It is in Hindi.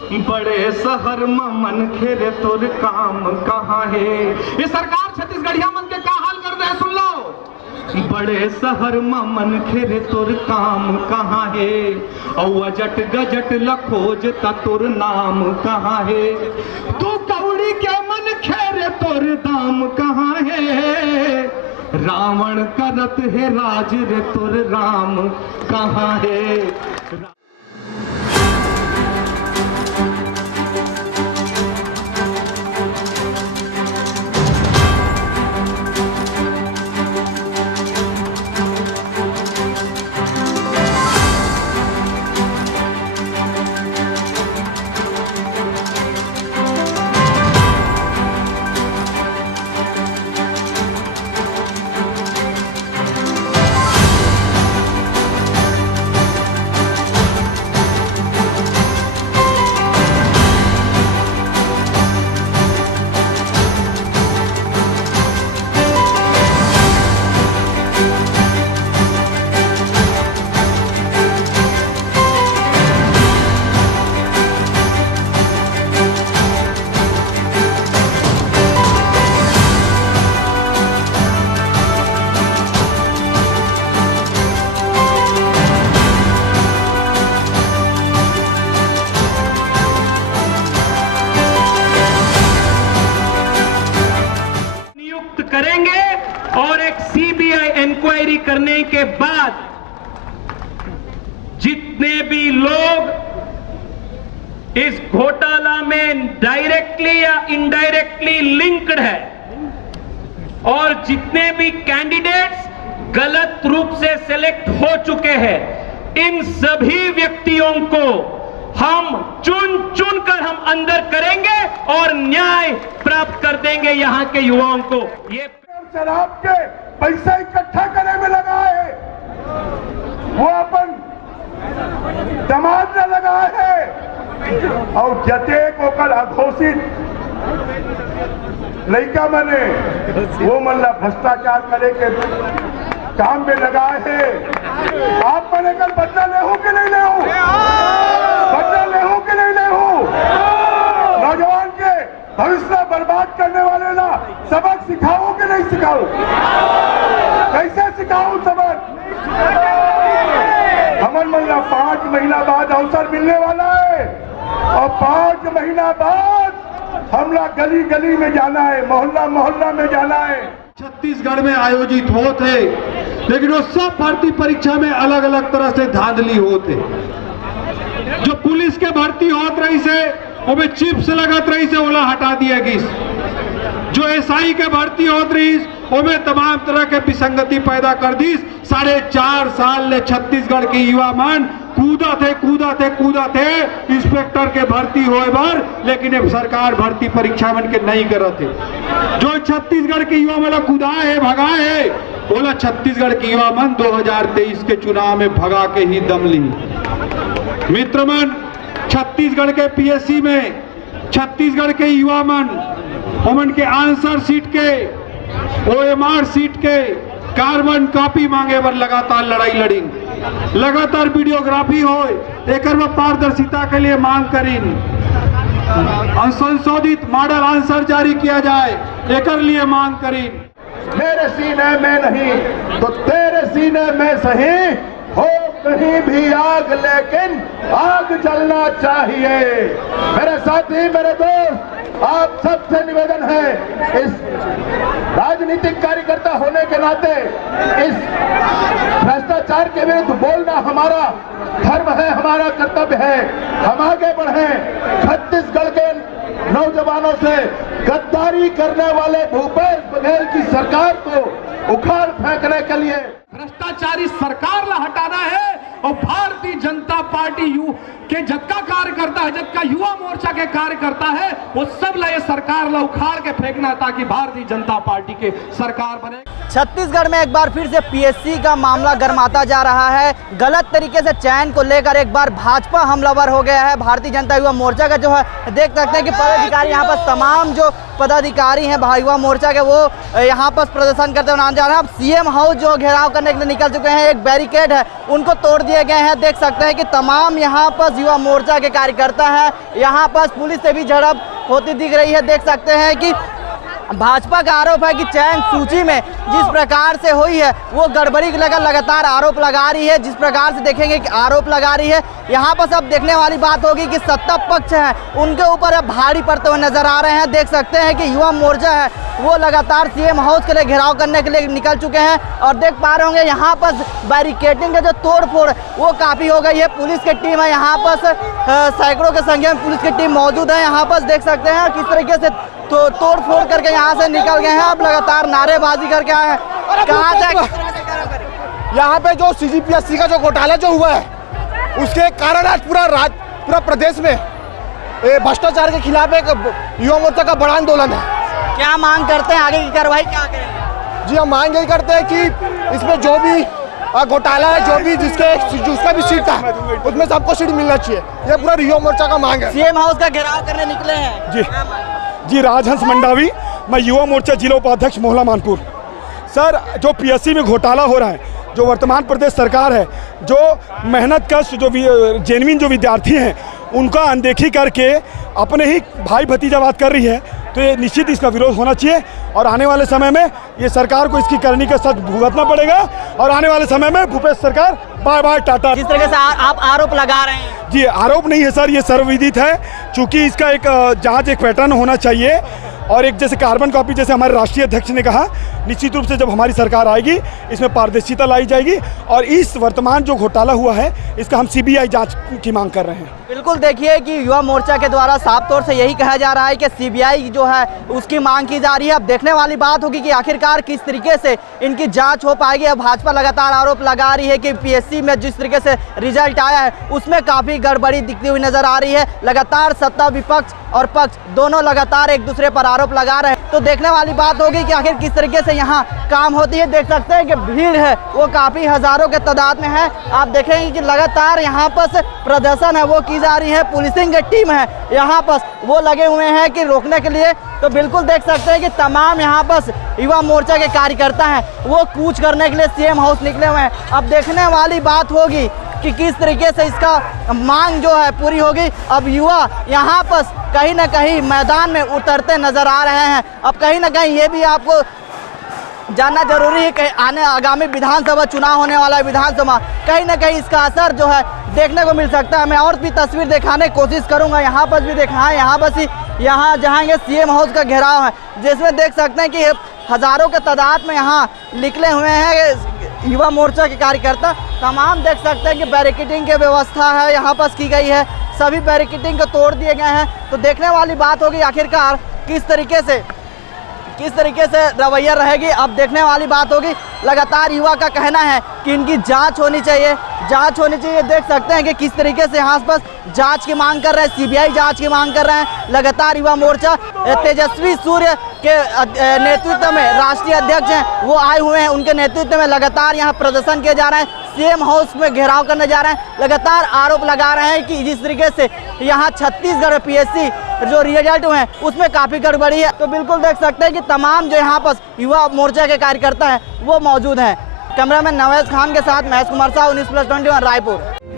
बड़े शहर में मन खेरे तोर काम कहाँ है। ये सरकार छत्तीसगढ़िया मन के का हाल कर दे, सुन लो। बड़े शहर में मन खेरे तोर काम कहाँ है, और अजट गजट लखोज तोर नाम कहाँ है। तू कौड़ी के मन खेरे तोर दाम कहाँ है, रावण करत है राज रे तोर राम कहाँ है। करेंगे और एक सीबीआई इंक्वायरी करने के बाद जितने भी लोग इस घोटाला में डायरेक्टली या इनडायरेक्टली लिंक्ड है और जितने भी कैंडिडेट्स गलत रूप से सिलेक्ट हो चुके हैं, इन सभी व्यक्तियों को हम चुन चुन कर हम अंदर करेंगे और न्याय प्राप्त कर देंगे यहाँ के युवाओं को। ये शराब के पैसा इकट्ठा करने में लगा है, वो अपन दमाद में लगा है, और जतेक होकर अघोषित लड़का मने वो मतलब भ्रष्टाचार करे के काम में लगा है। आप मैंने कल बदला ले हो कि नहीं ले हो, बदला ले हो कि नहीं ले हो। नौजवान के भविष्य बर्बाद करने वाले ना सबक सिखाओ कि नहीं सिखाओ, कैसे सिखाओ सबक। हमन मतलब 5 महीना बाद अवसर मिलने वाला है और 5 महीना बाद हमला गली गली में जाना है, मोहल्ला मोहल्ला में जाना है। छत्तीसगढ़ में आयोजित होते, लेकिन वो सब भर्ती परीक्षा में अलग अलग तरह से धांधली होते। जो पुलिस के भर्ती होत रही से वो चिप्स लगत रही से ओला हटा दिया गई। जो एसआई के भर्ती होत रही वो में तमाम तरह के विसंगति पैदा कर दी। 4.5 साल ले छत्तीसगढ़ के युवा मन कूदा थे इंस्पेक्टर के भर्ती होए बार, लेकिन अब सरकार भर्ती परीक्षा मन के नहीं करत है। जो छत्तीसगढ़ के युवा मन कूदा है भगा है, बोला छत्तीसगढ़ के युवा मन 2023 के चुनाव में भगा के ही दम ली। मित्र मन, छत्तीसगढ़ के पीएससी में छत्तीसगढ़ के युवा मन ओमन के आंसर सीट के ओएमआर सीट के कार्बन कॉपी मांगे पर लगातार लड़ाई लड़ी, लगातार वीडियोग्राफी हो, एक पारदर्शिता के लिए मांग करी, संशोधित मॉडल आंसर जारी किया जाए, एक लिए मांग करी। मेरे सीने में नहीं तो तेरे सीने में सही हो कहीं भी आग, लेकिन आग जलना चाहिए। मेरे साथी, मेरे दोस्त, आप सबसे निवेदन है, इस राजनीतिक कार्यकर्ता होने के नाते इस भ्रष्टाचार के विरुद्ध बोलना हमारा धर्म है, हमारा कर्तव्य है। हम आगे बढ़े, छत्तीसगढ़ के नौजवानों से गद्दारी करने वाले भूपेश बघेल की सरकार को उखाड़ फेंकने के लिए भ्रष्टाचारी सरकार ला हटाना है और भारतीय जनता पार्टी के जत्का कार्यकर्ता है, जत्का युवा मोर्चा के कार्यकर्ता है, वो सब ला ये सरकार ला उखाड़ के फेंकना ताकि भारतीय जनता पार्टी के सरकार बने। छत्तीसगढ़ में एक बार फिर से पीएससी का मामला गर्माता जा रहा है। गलत तरीके से चयन को लेकर एक बार भाजपा हमलावर हो गया है। भारतीय जनता युवा मोर्चा का जो है देख सकते हैं कि पदाधिकारी यहाँ पर तमाम जो पदाधिकारी हैं युवा मोर्चा के वो यहाँ पर प्रदर्शन करते हुए जा रहे हैं। अब सीएम हाउस जो घेराव करने के लिए निकल चुके हैं, एक बैरिकेड है उनको तोड़ दिए गए हैं। देख सकते हैं कि तमाम यहाँ पर पास युवा मोर्चा के कार्यकर्ता हैं। यहाँ पास पुलिस से भी झड़प होती दिख रही है। देख सकते हैं कि भाजपा का आरोप है कि चयन सूची में जिस प्रकार से हुई है वो गड़बड़ी लगातार आरोप लगा रही है। जिस प्रकार से देखेंगे कि आरोप लगा रही है, यहाँ पर सब देखने वाली बात होगी कि सत्ता पक्ष है उनके ऊपर अब भारी पड़ते हुए नजर आ रहे हैं। देख सकते हैं कि युवा मोर्चा है वो लगातार सीएम हाउस के लिए घेराव करने के लिए निकल चुके हैं और देख पा रहे होंगे यहाँ पर बैरिकेडिंग का जो तोड़ फोड़ वो काफ़ी हो गई है। पुलिस की टीम है यहाँ पर, सैकड़ों की संख्या में पुलिस की टीम मौजूद है। यहाँ पर देख सकते हैं किस तरीके से तो तोड़ फोड़ करके यहाँ से निकल गए हैं। अब लगातार नारेबाजी करके आए हैं। कहाँ से यहाँ पे जो CGPSC का जो घोटाला जो हुआ है उसके कारण आज पूरा प्रदेश में भ्रष्टाचार के खिलाफ एक युवा मोर्चा का बड़ा आंदोलन है। क्या मांग करते हैं, आगे की कार्रवाई क्या करेंगे? जी हम मांग यही करते हैं कि इसमें जो भी घोटाला है, जो भी जिसका भी सीट था उसमें सबको सीट मिलना चाहिए। ये पूरा युवा मोर्चा का मांग है। सीएम हाउस का घेराव करने निकले हैं। जी राजहंस मंडावी, मैं युवा मोर्चा जिला उपाध्यक्ष मोहला मानपुर। सर, जो PSC में घोटाला हो रहा है, जो वर्तमान प्रदेश सरकार है, जो मेहनत कश जो जेन्युइन जो विद्यार्थी हैं उनका अनदेखी करके अपने ही भाई भतीजावाद कर रही है, तो ये निश्चित इसका विरोध होना चाहिए और आने वाले समय में ये सरकार को इसकी करनी का सच भुगतना पड़ेगा और आने वाले समय में भूपेश सरकार बाय बाय टाटा। जिस तरह से आप आरोप लगा रहे हैं। जी आरोप नहीं है सर, ये सर्वविदित है, चूंकि इसका एक जांच एक पैटर्न होना चाहिए और एक जैसे कार्बन कॉपी, जैसे हमारे राष्ट्रीय अध्यक्ष ने कहा, निश्चित रूप से जब हमारी सरकार आएगी इसमें पारदर्शिता लाई जाएगी और इस वर्तमान जो घोटाला हुआ है इसका हम CBI जांच की मांग कर रहे हैं। बिल्कुल, देखिए कि युवा मोर्चा के द्वारा साफ तौर से यही कहा जा रहा है कि CBI जो है उसकी मांग की जा रही है। अब देखने वाली बात होगी कि आखिरकार किस तरीके से इनकी जांच हो पाएगी। अब भाजपा लगातार आरोप लगा रही है कि PSC में जिस तरीके से रिजल्ट आया है उसमें काफ़ी गड़बड़ी दिखती हुई नजर आ रही है। लगातार सत्ता विपक्ष और पक्ष दोनों लगातार एक दूसरे पर आरोप लगा रहे हैं, तो देखने वाली बात होगी कि आखिर किस तरीके से यहाँ काम होती है। देख सकते हैं कि भीड़ है वो काफ़ी हज़ारों के तादाद में है। आप देखेंगे कि लगातार यहाँ पर प्रदर्शन है वो की जा रही है। पुलिसिंग की टीम है यहाँ पर वो लगे हुए हैं कि रोकने के लिए। तो बिल्कुल देख सकते हैं कि तमाम यहाँ पर युवा मोर्चा के कार्यकर्ता हैं वो कूच करने के लिए सीएम हाउस निकले हुए हैं। अब देखने वाली बात होगी कि किस तरीके से इसका मांग जो है पूरी होगी। अब युवा यहाँ पर कहीं ना कहीं मैदान में उतरते नजर आ रहे हैं। अब कहीं ना कहीं ये भी आपको जानना जरूरी है कि आगामी विधानसभा चुनाव होने वाला है, विधानसभा कहीं ना कहीं इसका असर जो है देखने को मिल सकता है। मैं और भी तस्वीर दिखाने की कोशिश करूंगा, यहाँ पर भी दिखाएं। यहाँ बस यहाँ जहाँ ये सीएम हाउस का घेराव है जिसमें देख सकते हैं कि हज़ारों के तादाद में यहाँ निकले हुए हैं युवा मोर्चा के कार्यकर्ता। तमाम देख सकते हैं कि बैरिकेडिंग की व्यवस्था है यहाँ पर की गई है, सभी बैरिकेडिंग को तोड़ दिए गए हैं। तो देखने वाली बात होगी आखिरकार किस तरीके से रवैया रहेगी। अब देखने वाली बात होगी। लगातार युवा का कहना है कि इनकी जांच होनी चाहिए। देख सकते हैं कि किस तरीके से यहाँ पर जांच की मांग कर रहे हैं, CBI जांच की मांग कर रहे हैं। लगातार युवा मोर्चा तेजस्वी सूर्य के नेतृत्व में राष्ट्रीय अध्यक्ष हैं वो आए हुए हैं, उनके नेतृत्व में लगातार यहाँ प्रदर्शन किए जा रहे हैं। सीएम हाउस में घेराव करने जा रहे हैं। लगातार आरोप लगा रहे हैं कि जिस तरीके से यहाँ छत्तीसगढ़ PSC जो रिजल्ट हुए हैं उसमें काफ़ी गड़बड़ी है। तो बिल्कुल देख सकते हैं कि तमाम जो यहाँ पर युवा मोर्चा के कार्यकर्ता हैं वो मौजूद हैं। कैमरामैन नवेश खान के साथ महेश कुमार साहू, न्यूज़+21 रायपुर।